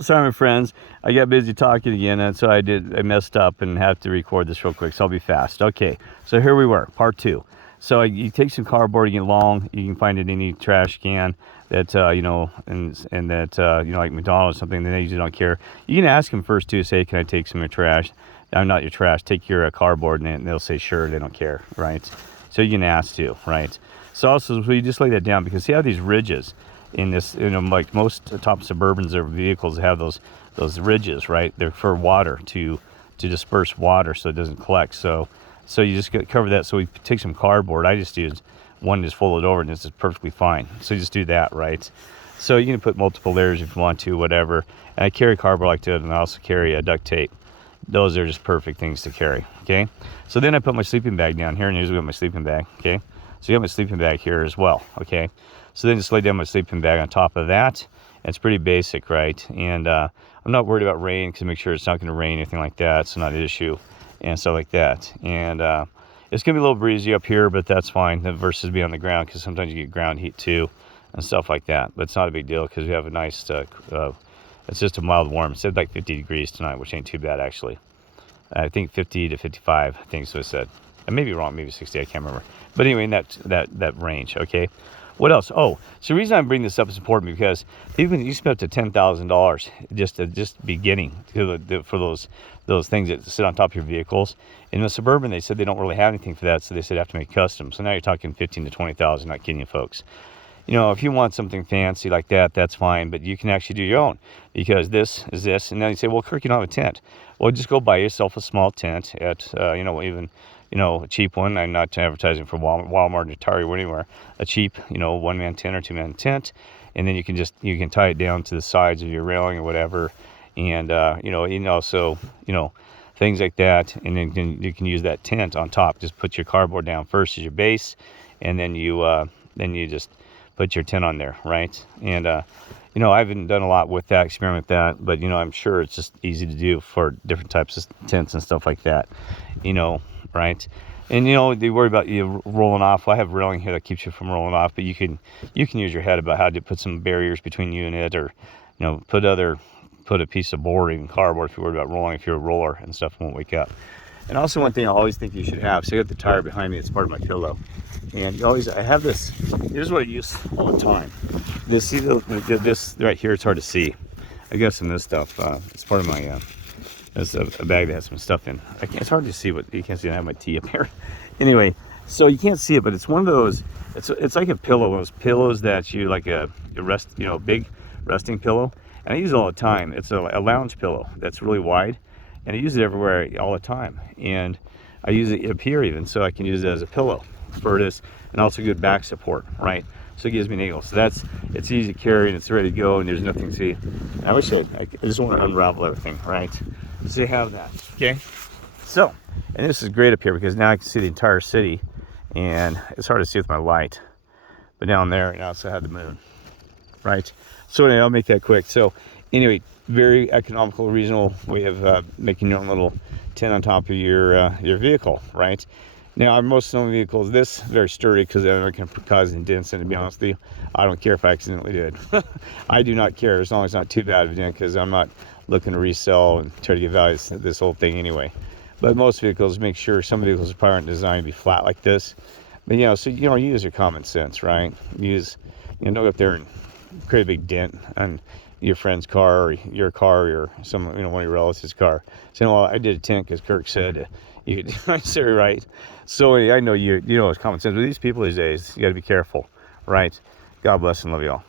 Sorry, my friends. I got busy talking again, and so I messed up and have to record this real quick, so I'll be fast. Okay, so here we were, part two. So you take some cardboard, you get long, you can find it in any trash can that, you know, and that, you know, like McDonald's or something, they usually don't care. You can ask them first too, say, can I take some of your trash? I'm not your trash, take your cardboard, and they'll say, sure, they don't care, right? So you can ask too, right? So also, so you just lay that down, because see how these ridges in this, you know, like most top Suburbans or vehicles have those ridges, right? They're for water, to disperse water so it doesn't collect. So you just cover that. So we take some cardboard. I just use one, just fold it over, and this is perfectly fine. So you just do that, right? So you can put multiple layers if you want to, whatever. And I carry cardboard like that, and I also carry a duct tape. Those are just perfect things to carry, okay? So then I put my sleeping bag down here, and here's my sleeping bag, okay? So you got my sleeping bag here as well, okay? So then just lay down my sleeping bag on top of that. It's pretty basic, right? And I'm not worried about rain, because make sure it's not going to rain, anything like that. It's not an issue and stuff like that. And it's going to be a little breezy up here, but that's fine versus being on the ground, because sometimes you get ground heat too and stuff like that. But it's not a big deal, because we have a nice, it's just a mild warm. It said like 50 degrees tonight, which ain't too bad actually. I think 50 to 55, I think so it said. I may be wrong, maybe 60, I can't remember. But anyway, in that range, okay? What else? Oh, so the reason I'm bringing this up is important, because even you spend up to $10,000 just beginning for those things that sit on top of your vehicles. In the Suburban, they said they don't really have anything for that, so they said they have to make custom. So now you're talking 15 to 20,000. Not kidding you, folks. You know, if you want something fancy like that, that's fine, but you can actually do your own, because this is this. And then you say, well, Kirk, you don't have a tent. Well, just go buy yourself a small tent at, you know, even, you know, a cheap one. I'm not advertising for Walmart or Target or anywhere. A cheap, you know, one-man tent or two-man tent. And then you can tie it down to the sides of your railing or whatever. And, you know, also, you know, things like that. And then you can use that tent on top. Just put your cardboard down first as your base. And then you just put your tent on there, right? And, you know, I haven't done a lot with that, experiment with that, but, you know, I'm sure it's just easy to do for different types of tents and stuff like that, you know, right? And, you know, they worry about you rolling off. Well, I have railing here that keeps you from rolling off, but you can use your head about how to put some barriers between you and it, or, you know, put a piece of board, even cardboard, if you're worried about rolling, if you're a roller and stuff won't wake up. And also one thing I always think you should have, so I got the tire behind me, it's part of my pillow. And you always, I have this, here's what I use all the time. This right here, it's hard to see. I got some of this stuff, it's part of my, there's a bag that has some stuff in. It's hard to see, what you can't see, I have my tea up here. Anyway, so you can't see it, but it's one of those, it's like a pillow, those pillows that you, like a rest, you know, big resting pillow. And I use it all the time. It's a lounge pillow that's really wide. And I use it everywhere all the time, and I use it up here even, so I can use it as a pillow for this, and also good back support, right? So it gives me an angle. So it's easy to carry, and it's ready to go, and there's nothing to see. I wish I just want to unravel everything, right? So you have that, okay? So, and this is great up here, because now I can see the entire city, and it's hard to see with my light. But down there, I also have the moon, right? So anyway, I'll make that quick. So anyway, very economical, reasonable way of making your own little tent on top of your vehicle, right? Now, most of the vehicles, this very sturdy, because they're not going to cause any dents. And to be honest with you, I don't care if I accidentally did. I do not care, as long as it's not too bad of a dent, because I'm not looking to resell and try to get value to this whole thing anyway. But most vehicles, make sure, some vehicles probably aren't designed to be flat like this. But, you know, so, you know, use your common sense, right? Don't go up there and create a big dent on your friend's car, or your car, or some, you know, one of your relatives' car. Saying, well, I did a tent because Kirk said you could. I say, right. So I know you know it's common sense, but these people these days, you got to be careful, right? God bless and love you all.